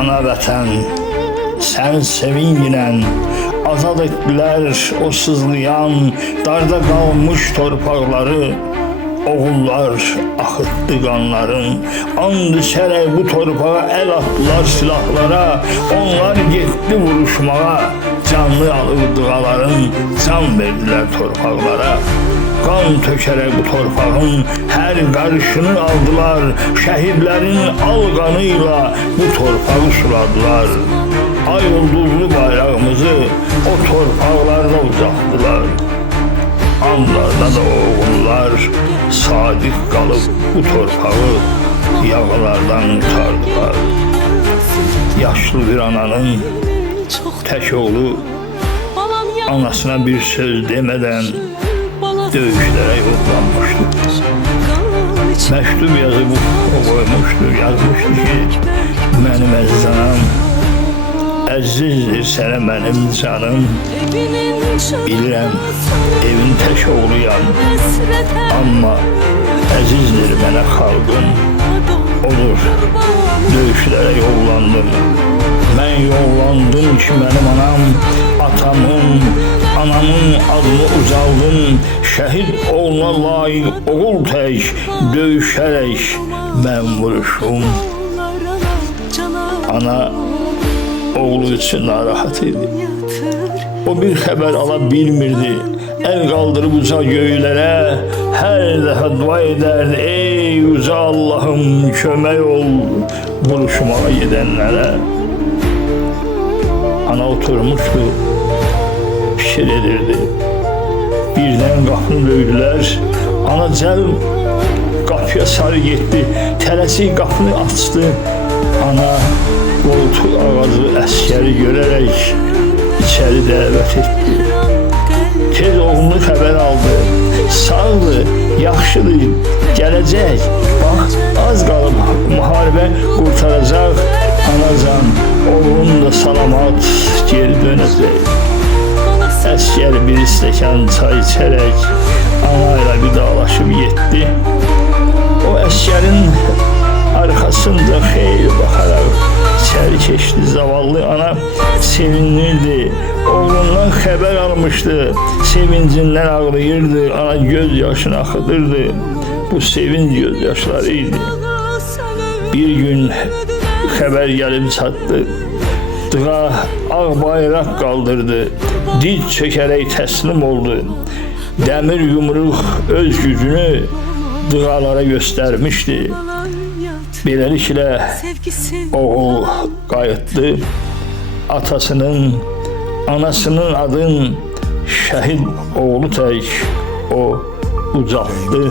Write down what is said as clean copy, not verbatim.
ana vətən, sən sevinginən azad etdilər o sızlayan, darda qalmış torpaqları. Oğullar axıtdı qanların, and içərək bu torpağa əl atdılar silahlara. Onlar getdi vuruşmağa, canlı alıb dağların, can verdilər torpaqlara. Qan tökərək bu torpağın hər qarışını aldılar, şəhidlərin al qanıyla bu torpağı suladılar. Ay ulduzlu bayrağımızı o torpaqlarda uzatdılar. Anlarda da oğullar sadiq qalıb bu torpağı yağlardan tutardılar. Yaşlı bir ananın tək oğlu anasına bir söz demədən döyüşlərə yollanmışdı. Məktub yazıb qoymuşdu, yazmışdı ki, mənim əziz anam, əzizdir sənə mənim canım. Bilirəm, evin tək oğluyam, amma əzizdir mənə xalqım. Odur, döyüşlərə yollandım. Mən yollandım ki, mənim anam, atamın, anamın adını ucaldım. Şəhid oluna layiq oğul tək, döyüşərək mən vuruşum. Ana oğlu üçün narahat idi. O bir xəbər ala bilmirdi. El qaldırıb uca göylərə, hər dəfə dua edərdi. Ey uca Allahım, kömək ol vuruşmağa gedənlərə. Ana oturmuşdu, fikir edirdi. Birdən qapını döydülər. Ana cəld qapıya sarı getdi. Tələsik qapını açdı. Ana qoltuq ağacı əskəri görərək içəri dəvət etdi. Tez oğlunu xəbər aldı. Sağdır, yaxşıdır, gələcək. Bax, az qalıb müharibə qurtaracaq. Anacan, oğlun da salamat geri dönəcək. Əskər bir stəkan çay içərək ana ilə vidalaşıb getdi. O əskərin arkasında xeyli baxaraq içəri keçdi. Zavallı ana sevinirdi. Oğlundan xəbər almışdı. Sevincindən ağlayırdı. Ana göz yaşını axıdırdı. Bu sevinç göz yaşları idi. Bir gün xəbər gəlib çatdı. Dığa ağ bayraq qaldırdı. Diz çökərək təslim oldu. Dəmir yumruq öz gücünü dığalara göstərmişdi. Beləliklə oğul qayıtdı. Atasının, anasının adın şəhid oğlu tək o ucaltdı.